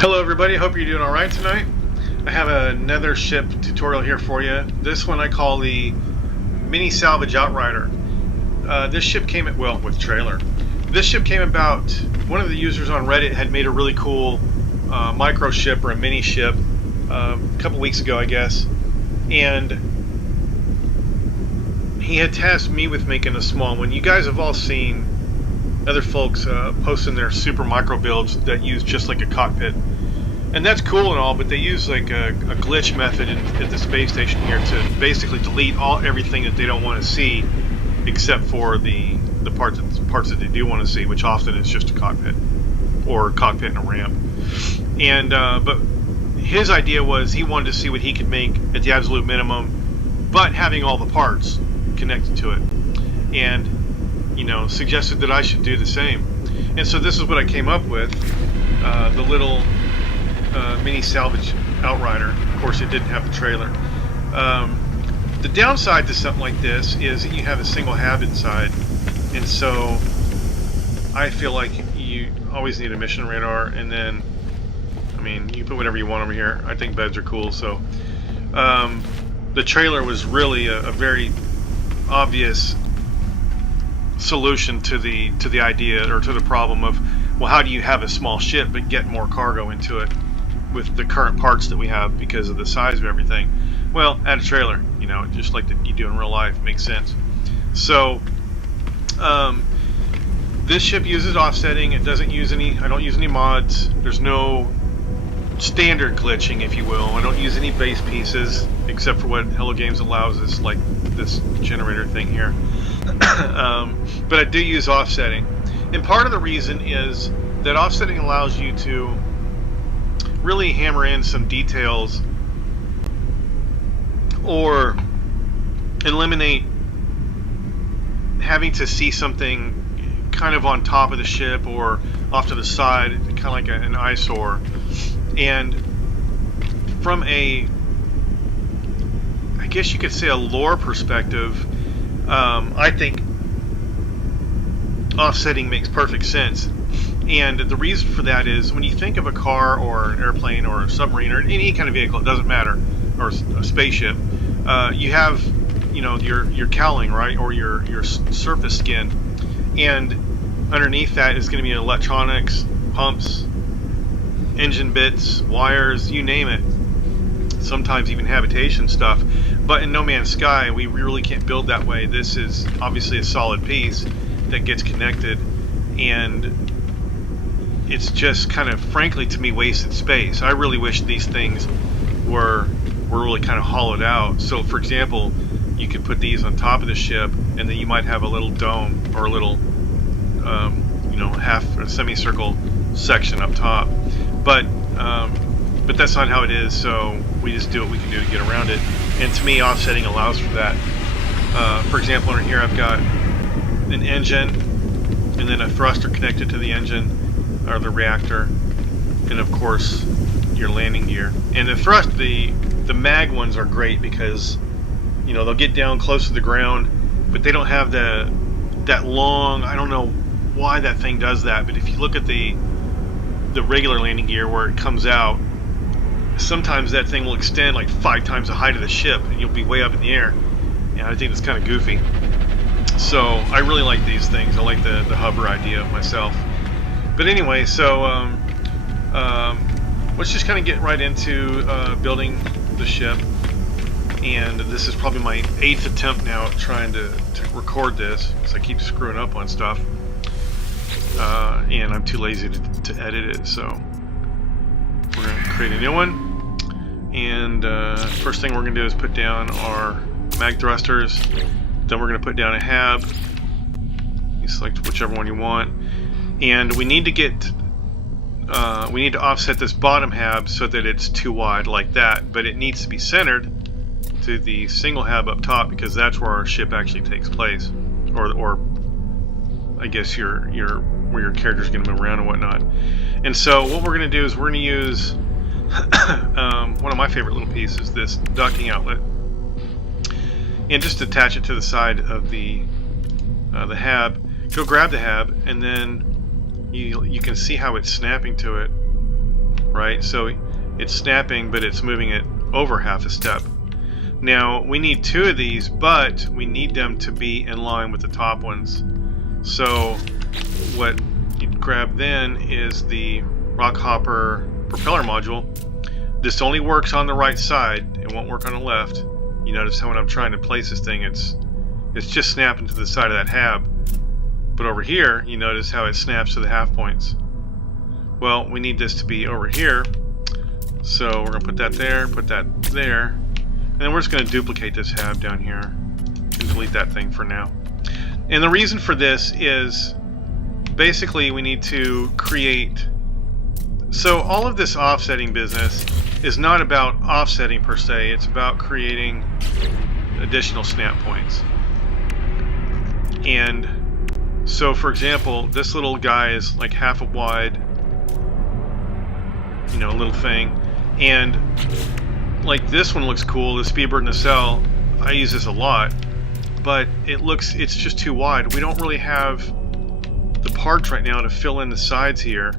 Hello everybody, hope you're doing alright tonight. I have another ship tutorial here for you. This one I call the Mini Salvage Outrider. This ship came with trailer. This ship came about, one of the users on Reddit had made a really cool micro ship or a mini ship a couple weeks ago, I guess. And he had tasked me with making a small one. You guys have all seen other folks posting their super micro builds that use just like a cockpit, and that's cool and all, but they use like a glitch method at the space station here to basically delete everything that they don't want to see, except for the parts that they do want to see, which often is just a cockpit or a cockpit and a ramp. And but his idea was he wanted to see what he could make at the absolute minimum, but having all the parts connected to it, and suggested that I should do the same. And so this is what I came up with, the little mini salvage outrider. Of course, it didn't have the trailer. The downside to something like this is that you have a single hab inside, and so I feel like you always need a mission radar, and then, I mean, you put whatever you want over here. I think beds are cool, so the trailer was really a very obvious solution to the idea, or to the problem of, well, how do you have a small ship but get more cargo into it with the current parts that we have because of the size of everything? Well, add a trailer, just like you do in real life. Makes sense. So this ship uses offsetting. It doesn't use I don't use any mods. There's no standard glitching, if you will. I don't use any base pieces except for what Hello Games allows us, like this generator thing here. But I do use offsetting, and part of the reason is that offsetting allows you to really hammer in some details or eliminate having to see something kind of on top of the ship or off to the side, kind of like an eyesore. And from I guess you could say a lore perspective, I think offsetting makes perfect sense. And the reason for that is, when you think of a car or an airplane or a submarine or any kind of vehicle, it doesn't matter, or a spaceship, you have your cowling, right, or your surface skin, and underneath that is going to be electronics, pumps, engine bits, wires, you name it, sometimes even habitation stuff. But in No Man's Sky, we really can't build that way. This is obviously a solid piece that gets connected, and it's just kind of, frankly, to me, wasted space. I really wish these things were really kind of hollowed out. So, for example, you could put these on top of the ship, and then you might have a little dome or a little, half a semicircle section up top. But that's not how it is. So we just do what we can do to get around it. And to me, offsetting allows for that. For example, under here I've got an engine, and then a thruster connected to the engine, or the reactor, and of course your landing gear. And the mag ones are great because they'll get down close to the ground, but they don't have that long. I don't know why that thing does that, but if you look at the regular landing gear where it comes out, sometimes that thing will extend like 5 times the height of the ship, and you'll be way up in the air. And I think it's kind of goofy. So I really like these things. I like the hover idea myself. But anyway, so let's just kind of get right into building the ship. And this is probably my 8th attempt now at trying to record this, because I keep screwing up on stuff. And I'm too lazy to edit it, so we're going to create a new one. And first thing we're going to do is put down our mag thrusters. Then we're going to put down a hab. You select whichever one you want, and we need to offset this bottom hab so that it's too wide, like that. But it needs to be centered to the single hab up top, because that's where our ship actually takes place, or I guess where your character's going to move around and whatnot. And so what we're going to do is we're going to use one of my favorite little pieces, this ducting outlet, and just attach it to the side of the hab. Go grab the hab, and then you can see how it's snapping to it right? So it's snapping, but it's moving it over half a step. Now we need 2 of these, but we need them to be in line with the top ones. So what you grab then is the rock hopper propeller module. This only works on the right side. It won't work on the left. You notice how when I'm trying to place this thing, it's just snapping to the side of that hab. But over here, you notice how it snaps to the half points. Well, we need this to be over here. So we're going to put that there, put that there. And then we're just going to duplicate this hab down here and delete that thing for now. And the reason for this is basically we need to create... So all of this offsetting business is not about offsetting per se, it's about creating additional snap points. And so for example, this little guy is like half a wide, you know, little thing. And like this one looks cool, the Speedbird nacelle, I use this a lot, but it's just too wide. We don't really have the parts right now to fill in the sides here,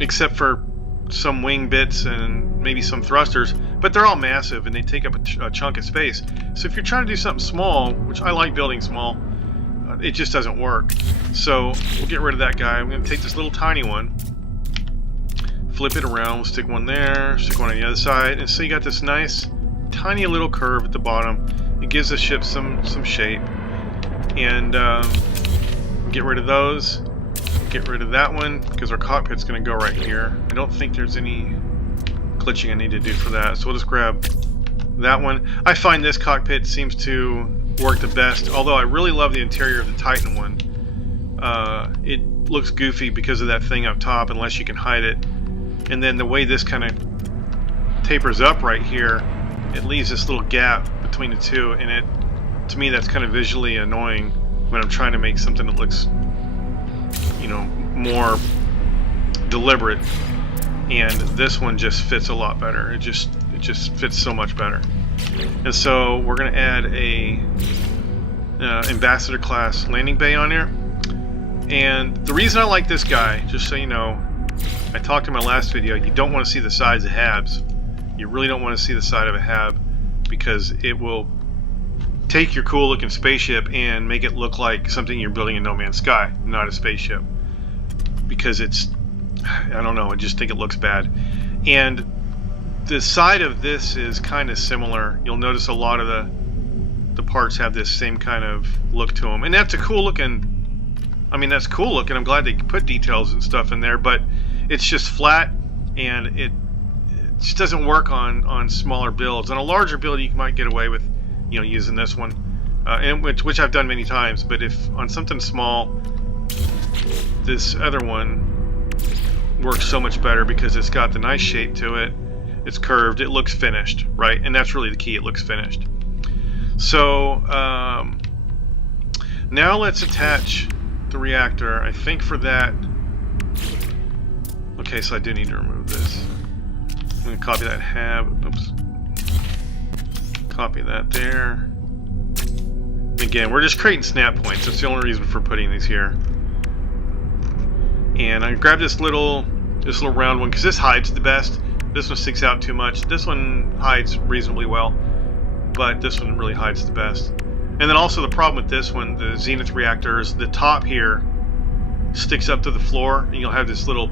except for some wing bits and maybe some thrusters, but they're all massive and they take up a chunk of space. So if you're trying to do something small, which I like building small, it just doesn't work. So we'll get rid of that guy. I'm going to take this little tiny one, flip it around, we'll stick one there, stick one on the other side, and so you got this nice tiny little curve at the bottom. It gives the ship some shape. And get rid of those. Get rid of that one because our cockpit's going to go right here. I don't think there's any glitching I need to do for that, so we'll just grab that one. I find this cockpit seems to work the best, although I really love the interior of the Titan one. It looks goofy because of that thing up top unless you can hide it. And then the way this kind of tapers up right here, it leaves this little gap between the two, and to me that's kind of visually annoying when I'm trying to make something that looks, you know, more deliberate. And this one just fits a lot better. It just fits so much better. And so we're going to add a ambassador class landing bay on here. And the reason I like this guy, just so you know, I talked in my last video, you don't want to see the sides of habs. You really don't want to see the side of a hab because it will take your cool looking spaceship and make it look like something you're building in No Man's Sky, not a spaceship. Because it's, I don't know, I just think it looks bad. And the side of this is kind of similar. You'll notice a lot of the parts have this same kind of look to them. And that's a cool looking, I mean, that's cool looking. I'm glad they put details and stuff in there, but it's just flat and it just doesn't work on smaller builds. On a larger build you might get away with, you know, using this one, and which I've done many times. But if on something small, this other one works so much better because it's got the nice shape to it. It's curved. It looks finished, right? And that's really the key. It looks finished. So now let's attach the reactor. I think for that. Okay, so I do need to remove this. I'm going to copy that hab. Oops. Copy that there. Again, we're just creating snap points. That's the only reason for putting these here. And I grabbed this little round one because this hides the best. This one sticks out too much. This one hides reasonably well, but this one really hides the best. And then also the problem with this one, the Zenith reactors, the top here sticks up to the floor, and you'll have this little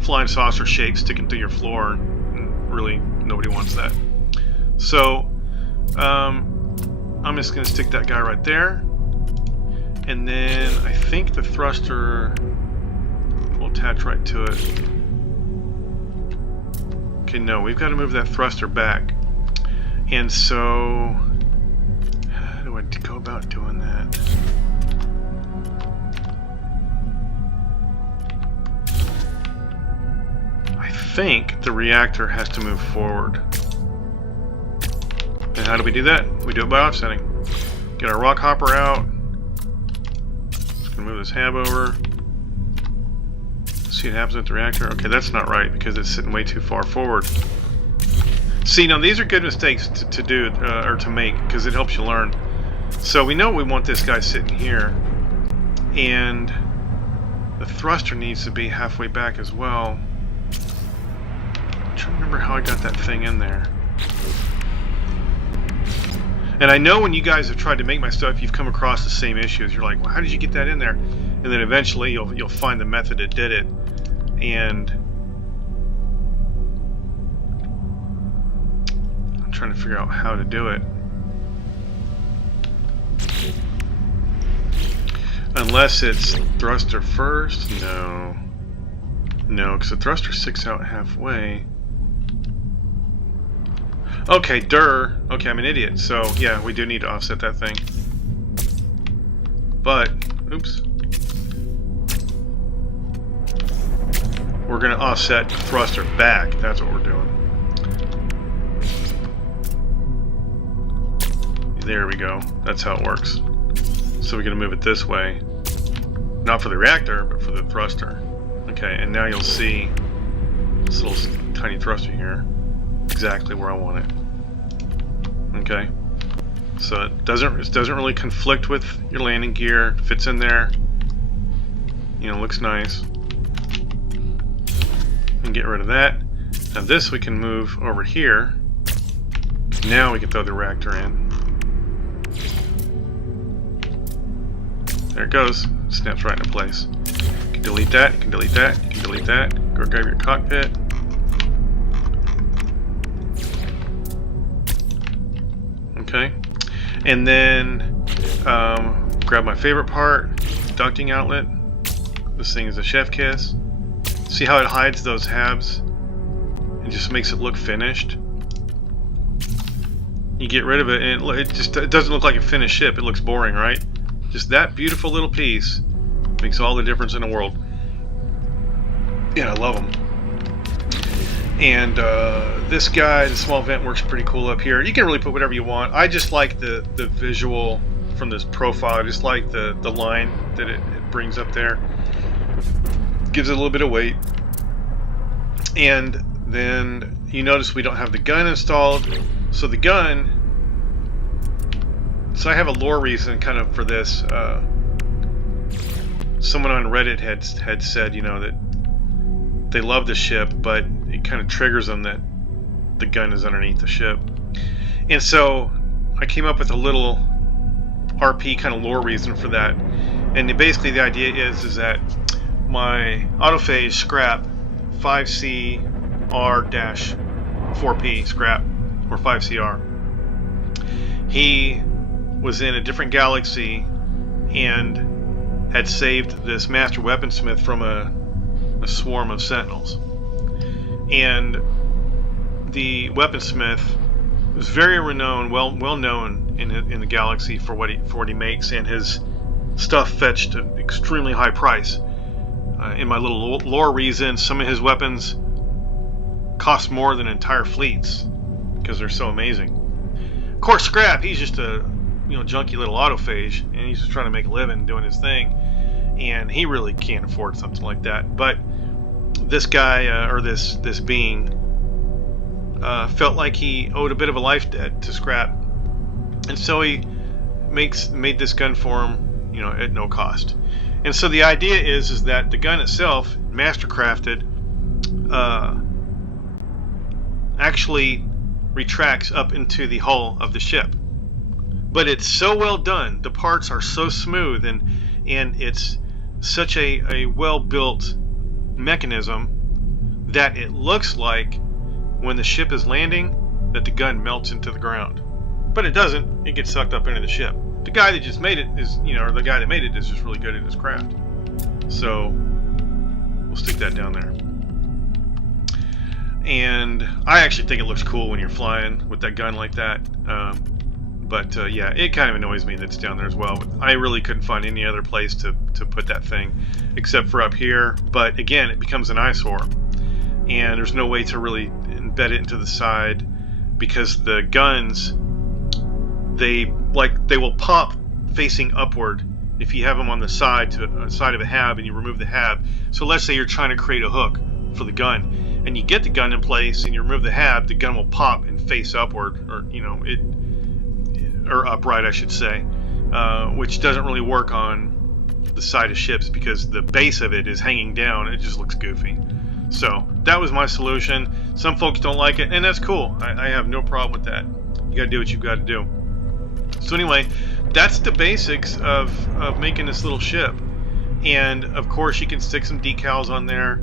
flying saucer shape sticking through your floor, and really nobody wants that. So I'm just going to stick that guy right there, and then I think the thruster will attach right to it. Okay, no, we've got to move that thruster back. And so how do I go about doing that? I think the reactor has to move forward. And how do we do that? We do it by offsetting. Get our rock hopper out. Just gonna move this hab over. See what happens with the reactor. Okay, that's not right because it's sitting way too far forward. See, now these are good mistakes to do or to make because it helps you learn. So we know we want this guy sitting here, and the thruster needs to be halfway back as well. trying to remember how I got that thing in there. And I know when you guys have tried to make my stuff, you've come across the same issues. You're like, well, how did you get that in there? And then eventually you'll find the method that did it. And I'm trying to figure out how to do it. Unless it's thruster first? No. No, because the thruster sticks out halfway. Okay, okay, I'm an idiot. So, yeah, we do need to offset that thing. But, oops. We're going to offset the thruster back. That's what we're doing. There we go. That's how it works. So we're going to move it this way. Not for the reactor, but for the thruster. Okay, and now you'll see this little tiny thruster here. Exactly where I want it. Okay, so it doesn't really conflict with your landing gear. Fits in there. You know, looks nice. And get rid of that. Now this we can move over here. Now we can throw the reactor in. There it goes. Snaps right into place. You can delete that. You can delete that. You can delete that. Go grab your cockpit. Okay, and then grab my favorite part, ducting outlet. This thing is a chef kiss. See how it hides those halves and just makes it look finished? You get rid of it and it doesn't look like a finished ship. It looks boring, right? Just that beautiful little piece makes all the difference in the world. Yeah, I love them. And this guy, the small vent, works pretty cool up here. You can really put whatever you want. I just like the visual from this profile. I just like the line that it brings up there. Gives it a little bit of weight. And then you notice we don't have the gun installed. So the gun... So I have a lore reason kind of for this. Someone on Reddit had said, you know, that they love the ship, but it kind of triggers them that the gun is underneath the ship. And so I came up with a little RP kind of lore reason for that. And basically the idea is that my autophage scrap 5CR-4P scrap, or 5CR, he was in a different galaxy and had saved this master weaponsmith from a swarm of sentinels. And the weaponsmith was very renowned, well known in the galaxy for what he makes, and his stuff fetched an extremely high price. In my little lore reason, some of his weapons cost more than entire fleets because they're so amazing. Of course, Scrap, he's just a junky little autophage, and he's just trying to make a living doing his thing, and he really can't afford something like that. But this guy, or this being, felt like he owed a bit of a life debt to Scrap, and so he made this gun for him, at no cost. And so the idea is that the gun itself, mastercrafted, actually retracts up into the hull of the ship. But it's so well done, the parts are so smooth, and it's such a well-built mechanism that it looks like when the ship is landing that the gun melts into the ground. But it doesn't. It gets sucked up into the ship. The guy that just made it is, or the guy that made it is just really good at his craft. So we'll stick that down there. And I actually think it looks cool when you're flying with that gun like that. But yeah, it kind of annoys me that it's down there as well. But I really couldn't find any other place to put that thing except for up here. But again, it becomes an eyesore, and there's no way to really embed it into the side because the guns, they will pop facing upward if you have them on the side side of a hab and you remove the hab. So let's say you're trying to create a hook for the gun, and you get the gun in place and you remove the hab, the gun will pop and face upward, or upright, I should say, which doesn't really work on the side of ships because the base of it is hanging down. It just looks goofy. So that was my solution. Some folks don't like it, and that's cool. I have no problem with that. You gotta do what you've got to do. So anyway, that's the basics of making this little ship. And of course you can stick some decals on there.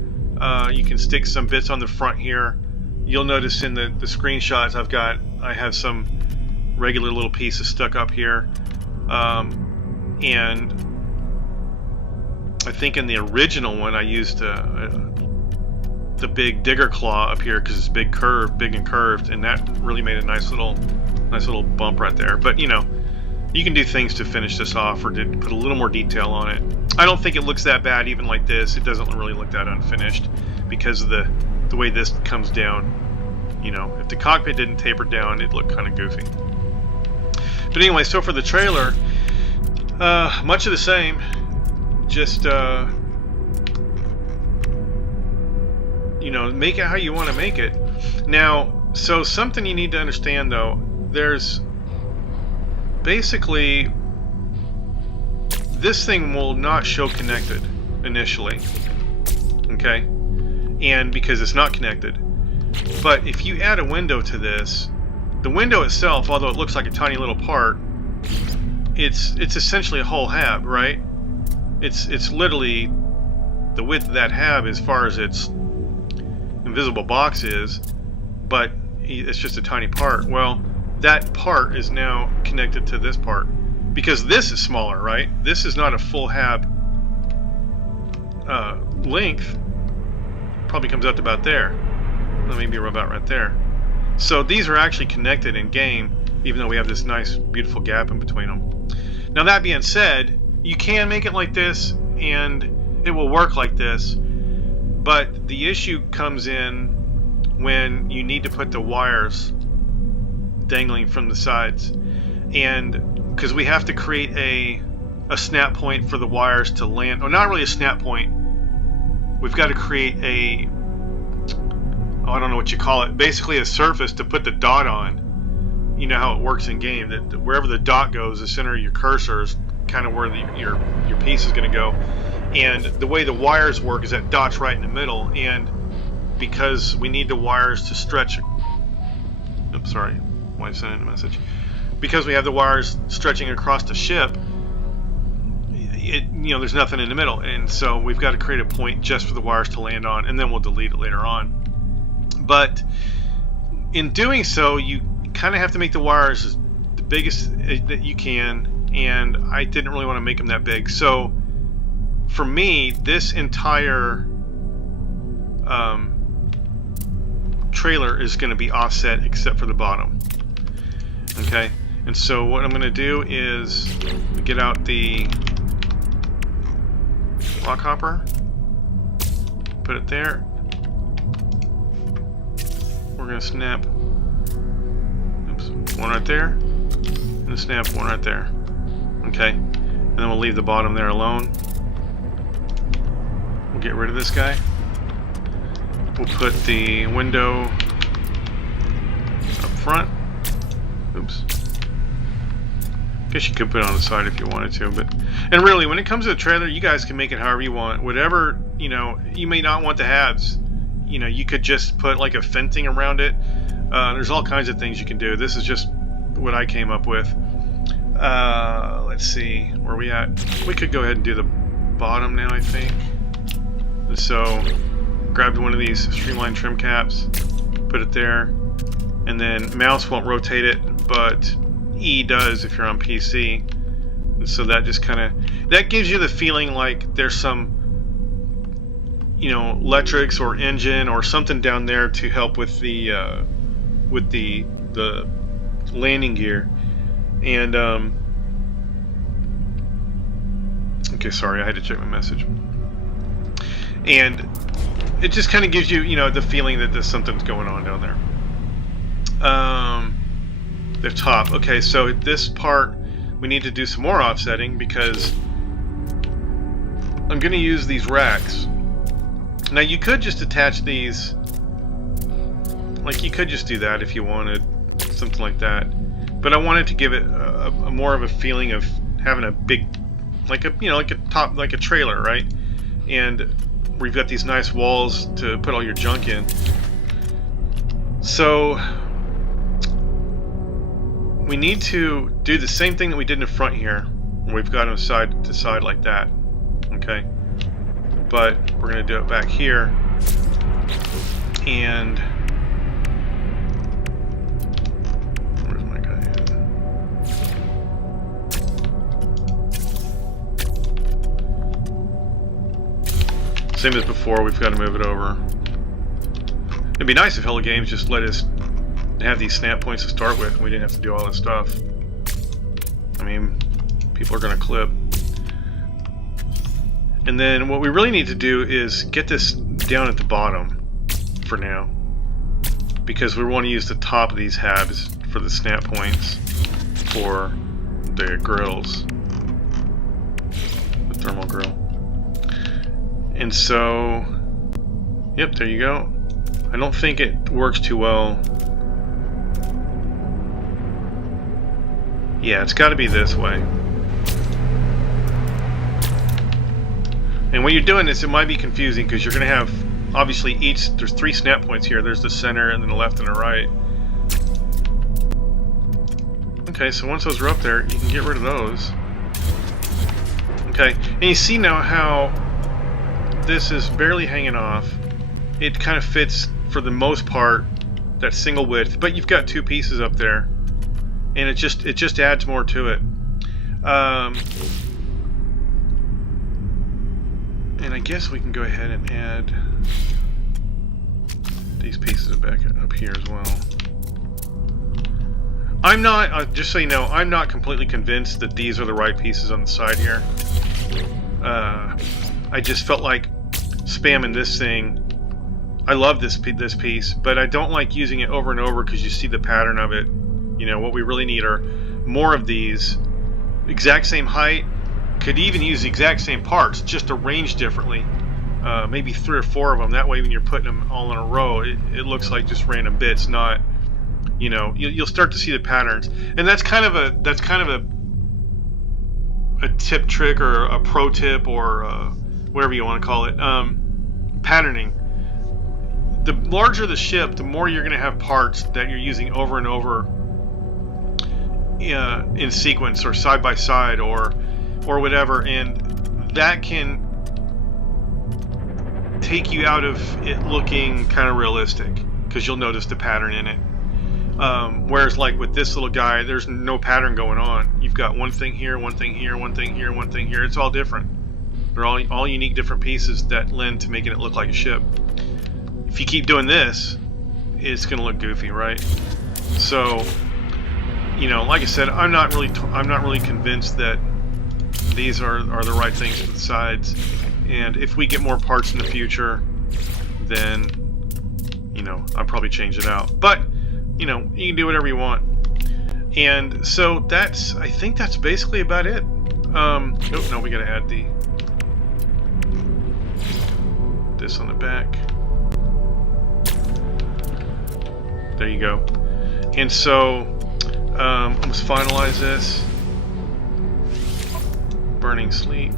You can stick some bits on the front here. You'll notice in the screenshots I have some regular little pieces stuck up here. And I think in the original one I used the big digger claw up here because it's big and curved, and that really made a nice little bump right there. But you know, you can do things to finish this off or to put a little more detail on it. I don't think it looks that bad even like this. It doesn't really look that unfinished because of the way this comes down. You know, if the cockpit didn't taper down, it'd look kind of goofy. But anyway, so for the trailer, much of the same. Just you know, make it how you want to make it. Now, so something you need to understand though, there's basically, this thing will not show connected initially, okay? And because it's not connected. But if you add a window to this, the window itself, although it looks like a tiny little part, it's essentially a whole hab, right? It's literally the width of that hab as far as its invisible box is, but it's just a tiny part. Well, that part is now connected to this part because this is smaller, right? This is not a full hab length. Probably comes out to about there. Well, maybe about right there. So these are actually connected in game, even though we have this nice, beautiful gap in between them. Now that being said, you can make it like this, and it will work like this. But the issue comes in when you need to put the wires dangling from the sides, and because we have to create a snap point for the wires to land. Oh, not really a snap point. We've got to create a, oh, I don't know what you call it. Basically, a surface to put the dot on. You know how it works in game. That wherever the dot goes, the center of your cursor is kind of where your piece is going to go. And the way the wires work is that dot's right in the middle. And because we need the wires to stretch. Oops, sorry. Why sending a message? Because we have the wires stretching across the ship, you know, there's nothing in the middle, and so we've got to create a point just for the wires to land on, and then we'll delete it later on. But in doing so, you kind of have to make the wires the biggest that you can, and I didn't really want to make them that big. So for me, this entire trailer is going to be offset except for the bottom. Okay, and so what I'm going to do is get out the lock hopper, put it there. We're going to snap, oops, one right there, and snap one right there. Okay, and then we'll leave the bottom there alone. We'll get rid of this guy. We'll put the window up front. Oops. Guess you could put it on the side if you wanted to, but and really, when it comes to the trailer, you guys can make it however you want. Whatever, you know, you may not want the halves. You know, you could just put like a fencing around it. There's all kinds of things you can do. This is just what I came up with. Let's see, where are we at? We could go ahead and do the bottom now, I think. So, grabbed one of these streamline trim caps, put it there, and then mouse won't rotate it, but E does if you're on PC. And so that just kind of, that gives you the feeling like there's some, you know, electrics or engine or something down there to help with the landing gear. And okay, sorry, I had to check my message. And it just kind of gives you, you know, the feeling that there's something's going on down there. The top. Okay, so this part we need to do some more offsetting because I'm going to use these racks. Now you could just attach these, like you could just do that if you wanted, something like that. But I wanted to give it a more of a feeling of having a big, like a, you know, like a top, like a trailer, right? And where you've got these nice walls to put all your junk in. So we need to do the same thing that we did in the front here, where we've got them side to side like that. Okay, but we're going to do it back here, and where's my guy at? Same as before, we've got to move it over. It'd be nice if Hello Games just let us have these snap points to start with, and we didn't have to do all this stuff. I mean, people are going to clip. And then what we really need to do is get this down at the bottom for now, because we want to use the top of these habs for the snap points for the grills, the thermal grill. And so, yep, there you go. I don't think it works too well. Yeah, it's got to be this way. And what you're doing is, it might be confusing because you're going to have, obviously, there's 3 snap points here. There's the center, and then the left and the right. Okay, so once those are up there, you can get rid of those. Okay, and you see now how this is barely hanging off. It kind of fits, for the most part, that single width, but you've got 2 pieces up there, and it just adds more to it. And I guess we can go ahead and add these pieces back up here as well. I'm not, just so you know, I'm not completely convinced that these are the right pieces on the side here. I just felt like spamming this thing. I love this piece, but I don't like using it over and over because you see the pattern of it. You know, what we really need are more of these. Exact same height. Could even use the exact same parts, just arranged differently. Maybe 3 or 4 of them. That way when you're putting them all in a row, it looks like just random bits, not, you know, you'll start to see the patterns. And that's kind of a tip trick, or a pro tip, or whatever you want to call it. Patterning. The larger the ship, the more you're going to have parts that you're using over and over in sequence, or side by side, or whatever, and that can take you out of it looking kind of realistic, because you'll notice the pattern in it. Whereas like with this little guy, there's no pattern going on. You've got one thing here, one thing here, one thing here, one thing here. It's all different. They're all unique different pieces that lend to making it look like a ship. If you keep doing this, it's going to look goofy, right? So, you know, like I said, I'm not really convinced that these are the right things for the sides. And if we get more parts in the future, then, you know, I'll probably change it out. But, you know, you can do whatever you want. And so I think that's basically about it. Oh no, we got to add this on the back. There you go. And so let's finalize this. Burning sleep.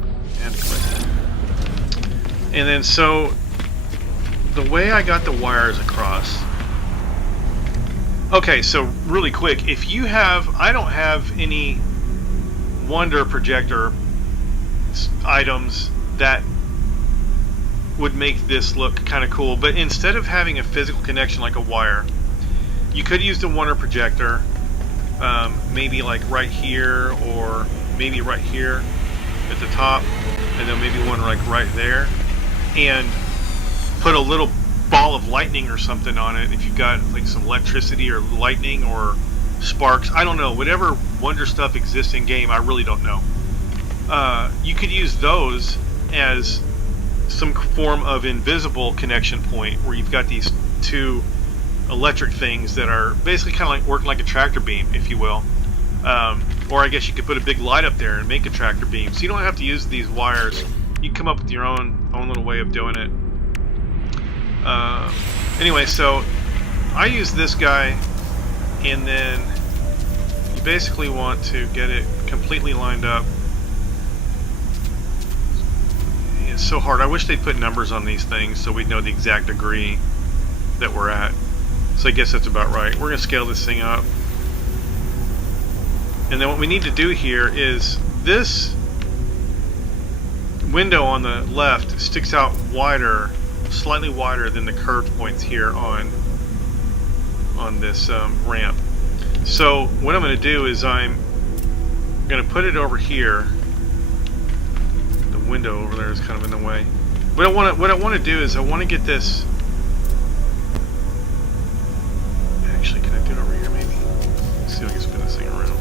And then so the way I got the wires across. Okay, so really quick, if you have, I don't have any Wonder projector items that would make this look kind of cool, but instead of having a physical connection like a wire, you could use the Wonder projector, maybe like right here, or maybe right here at the top, and then maybe one like right there, and put a little ball of lightning or something on it if you've got like some electricity or lightning or sparks. I don't know, whatever Wonder stuff exists in game, I really don't know. You could use those as some form of invisible connection point where you've got these 2 electric things that are basically kind of like working like a tractor beam, if you will. Or I guess you could put a big light up there and make a tractor beam. So you don't have to use these wires. You can come up with your own little way of doing it. Anyway, so I use this guy, and then you basically want to get it completely lined up. it's so hard. I wish they'd put numbers on these things so we'd know the exact degree that we're at. So I guess that's about right. We're going to scale this thing up. And then what we need to do here is this window on the left sticks out wider, slightly wider than the curved points here on this ramp. So what I'm going to do is I'm going to put it over here. The window over there is kind of in the way. What I want to do is I want to get this. Actually, can I do it over here? Maybe. Let's see if I can spin this thing around.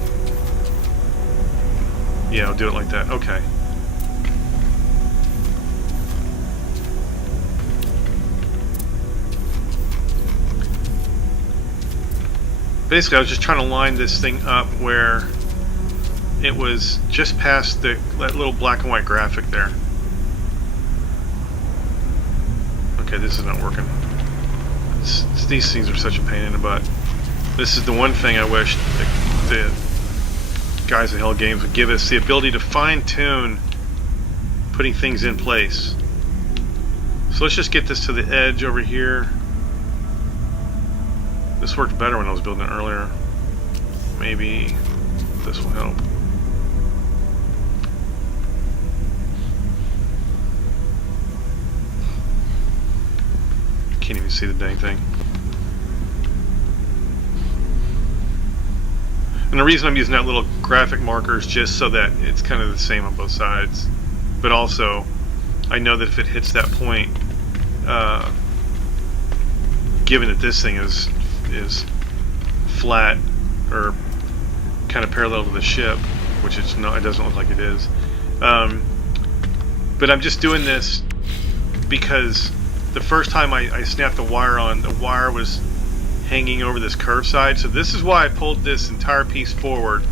Yeah, I'll do it like that. Okay. Basically, I was just trying to line this thing up where it was just past that little black and white graphic there. Okay, this is not working. These things are such a pain in the butt. This is the one thing I wish the guys at Hell Games would give us, the ability to fine-tune putting things in place. So let's just get this to the edge over here. This worked better when I was building it earlier. Maybe this will help. Can't even see the dang thing. And the reason I'm using that little graphic marker is just so that it's kind of the same on both sides. But also, I know that if it hits that point, given that this thing is flat or kind of parallel to the ship, which it's not, it doesn't look like it is. But I'm just doing this because the first time I snapped the wire on, the wire was hanging over this curve side. So this is why I pulled this entire piece forward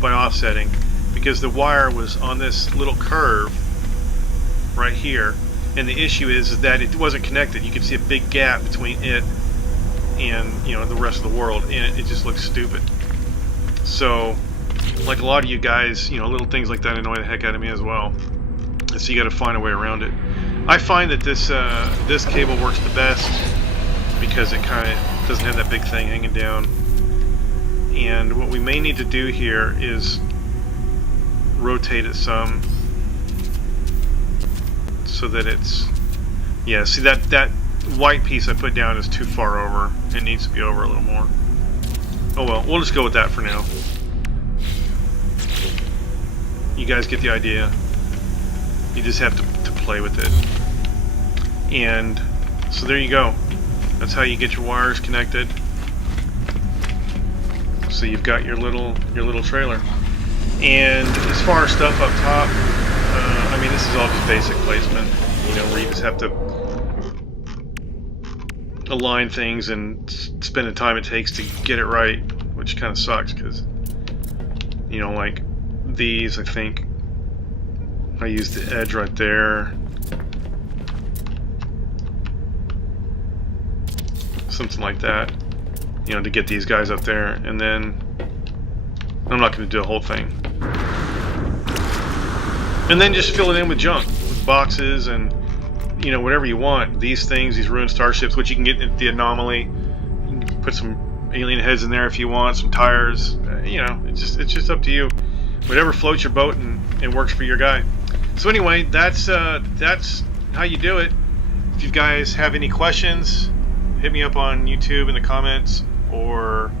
by offsetting, because the wire was on this little curve right here, and the issue is that it wasn't connected. You can see a big gap between it and, you know, the rest of the world, and it just looks stupid. So like a lot of you guys, you know, little things like that annoy the heck out of me as well, and so you got to find a way around it. I find that this cable works the best because it kind of doesn't have that big thing hanging down. And what we may need to do here is rotate it some so that it's, yeah, see that white piece I put down is too far over. It needs to be over a little more. Oh well, we'll just go with that for now. You guys get the idea. You just have to play with it. And so there you go. That's how you get your wires connected. So you've got your little trailer. And as far as stuff up top, I mean, this is all just basic placement, you know, where you just have to align things and spend the time it takes to get it right, which kind of sucks because, you know, like these, I think I used the edge right there, something like that, you know, to get these guys up there. And then I'm not going to do the whole thing, and then just fill it in with junk, with boxes and, you know, whatever you want. These things, these ruined starships, which you can get at the anomaly. You can put some alien heads in there if you want, some tires. You know, it's just up to you. Whatever floats your boat and works for your guy. So anyway, that's how you do it. If you guys have any questions, hit me up on YouTube in the comments or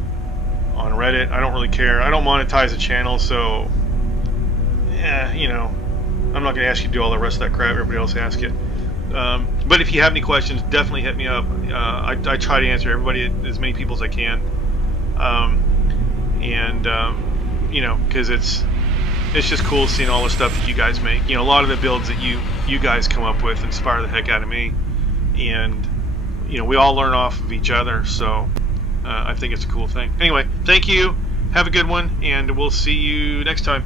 on Reddit. I don't really care. I don't monetize the channel, so yeah, you know, I'm not going to ask you to do all the rest of that crap everybody else asks you. But if you have any questions, definitely hit me up. I try to answer everybody, as many people as I can. You know, because it's just cool seeing all the stuff that you guys make. You know, a lot of the builds that you guys come up with inspire the heck out of me, and you know, we all learn off of each other. So I think it's a cool thing. Anyway, thank you. Have a good one, and we'll see you next time.